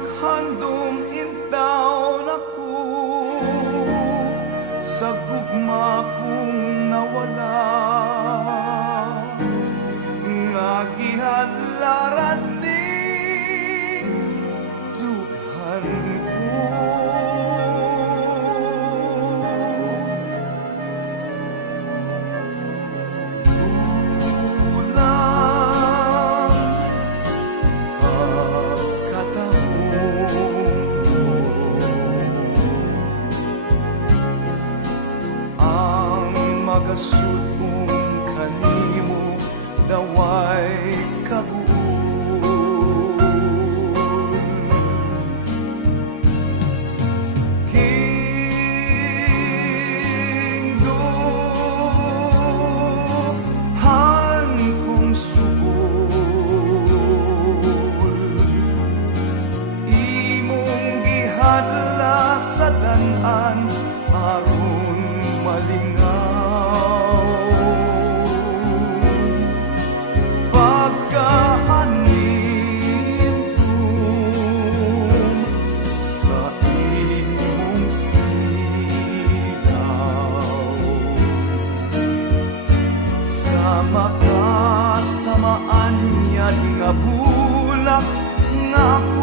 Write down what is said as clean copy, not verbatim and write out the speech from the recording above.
naghandom intaw naku sa gugma kong nawala nga gihadlaran ni dughan ko. Magasud mong kanimo daway kabuol Kingduhan kong subol imong gihadla sa danan aron malingaw pagkaanintum sa imong sigaw sa makasamaan yan nga bulak nga